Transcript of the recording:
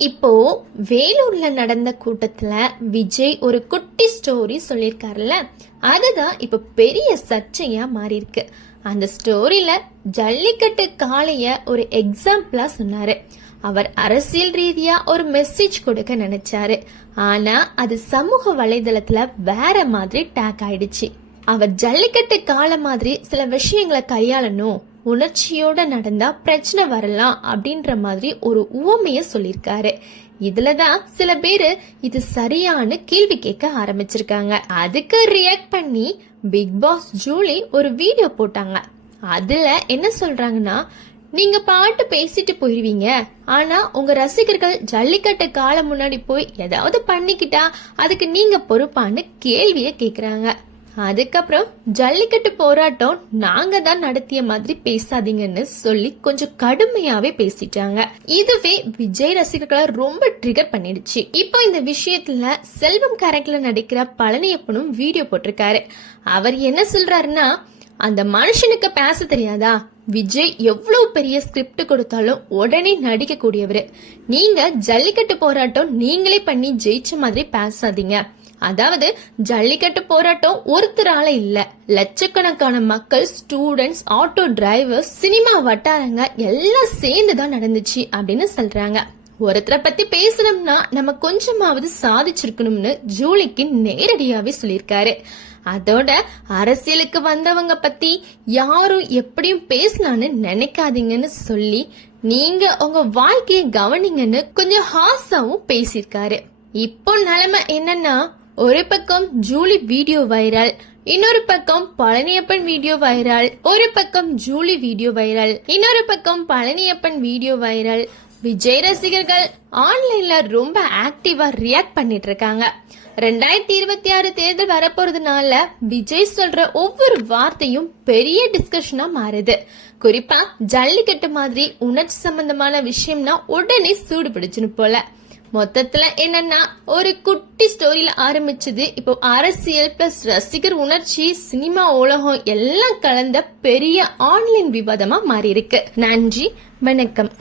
இப்போ வேலூர்ல நடந்த கூட்டத்துல விஜய் ஒரு குட்டி ஸ்டோரி சொல்லியிருக்காருல்ல, அதுதான் இப்ப பெரிய சர்ச்சையா மாறி இருக்கு. அந்த ஸ்டோரியில ஜல்லிக்கட்டு காளைய ஒரு எக்ஸாம்பிளா சொன்னாரு. அவர் அரசியல் ரீதியா ஒரு மெசேஜ் கொடுக்க நினைச்சாரு. ஆனா அது சமூக வலைதளத்துல வேற மாதிரி டேக் ஆயிடுச்சு. அவர் ஜல்லிக்கட்டு காளை மாதிரி சில விஷயங்களை கையாளணும், உணர்ச்சியோட நடந்தா பிரச்சனை வரலாம் அப்படின்ற மாதிரி ஒரு உவமைய சொல்லிருக்காரு. இதுலதான் சில பேரு இது சரியானு கேள்வி கேட்க ஆரம்பிச்சிருக்காங்க. அதுக்கு ரியாக்ட் பண்ணி பிக் பாஸ் ஜூலி ஒரு வீடியோ போட்டாங்க. அதுல என்ன சொல்றாங்கன்னா, நீங்க பாட்டு பேசிட்டு போயிருவீங்க, ஆனா உங்க ரசிகர்கள் ஜல்லிக்கட்டு காலம் முன்னாடி போய் ஏதாவது பண்ணிக்கிட்டா அதுக்கு நீங்க பொறுப்பான்னு கேள்விய கேக்குறாங்க. அதுக்கப்புறம் ஜல்லிக்கட்டு போராட்டம் நாங்க தான் நடத்திய மாதிரி பேசாதீங்கன்னு சொல்லி கொஞ்சம் கடுமையாவே பேசிட்டாங்க. இதுவே விஜய் ரசிகர்களை ரொம்ப ட்ரிகர் பண்ணிடுச்சு. இப்போ இந்த விஷயத்துல செல்வம் கேரக்டர்ல நடிக்கிற பழனியப்பனும் வீடியோ போட்டிருக்காரு. அவர் என்ன சொல்றாருன்னா, அந்த மனுஷனுக்கு பேச தெரியாதா? விஜய் எவ்வளவு பெரிய ஸ்கிரிப்ட் கொடுத்தாலும் உடனே நடிக்க கூடியவரு. நீங்க ஜல்லிக்கட்டு போராட்டம் நீங்களே பண்ணி ஜெயிச்ச மாதிரி பேசாதீங்க. அதாவது ஜல்லிக்கட்டு போராட்டம் ஒருத்தரால இல்ல, லட்சக்கணக்கான மக்கள், ஸ்டூடெண்ட்ஸ், ஆட்டோ டிரைவர்ஸ், சினிமா வட்டாரங்க எல்லாம் சேர்ந்துதான் நடந்துச்சு அப்படின்னு சொல்றாங்க. ஒருத்தரை பத்தி பேசணும்னா நம்ம கொஞ்சமாவது சாதிச்சிருக்கணும்னு ஜூலிக்கு நேரடியாவே சொல்லியிருக்காரு. அதோட அரசியலுக்கு வந்தவங்க பத்தி யாரும் எப்படியும் பேசலான்னு நினைக்காதீங்கன்னு சொல்லி நீங்க உங்க வாழ்க்கையை கவனிங்கன்னு கொஞ்சம் ஹாஸாவும் பேசியிருக்காரு. இப்போ நிலைமை என்னன்னா, ஒரு பக்கம் ஜூலி வீடியோ வைரல், இன்னொரு பக்கம் பழனியப்பன் வீடியோ வைரல், ஒரு பக்கம் ஜூலி வீடியோ வைரல், இன்னொரு பக்கம் பழனியப்பன் வீடியோ வைரல். விஜய் ரசிகர்கள் ஆன்லைன்ல ரொம்ப ஆக்டிவா ரியாக்ட் பண்ணிட்டு இருக்காங்க. 2026 தேர்தல் வரப்போறதுனால விஜய் சொல்ற ஒவ்வொரு வார்த்தையும் பெரிய டிஸ்கஷனா மாறுது. குறிப்பா ஜல்லிக்கட்டு மாதிரி உணர்ச்சி சம்பந்தமான விஷயம்னா உடனே சூடு பிடிச்சுன்னு போல. மொத்தத்துல என்னன்னா, ஒரு குட்டி ஸ்டோரியில ஆரம்பிச்சது இப்போ அரசியல் பிளஸ் ரசிகர் உணர்ச்சி, சினிமா உலகம் எல்லாம் கலந்த பெரிய ஆன்லைன் விவாதமா மாறி இருக்கு. நன்றி, வணக்கம்.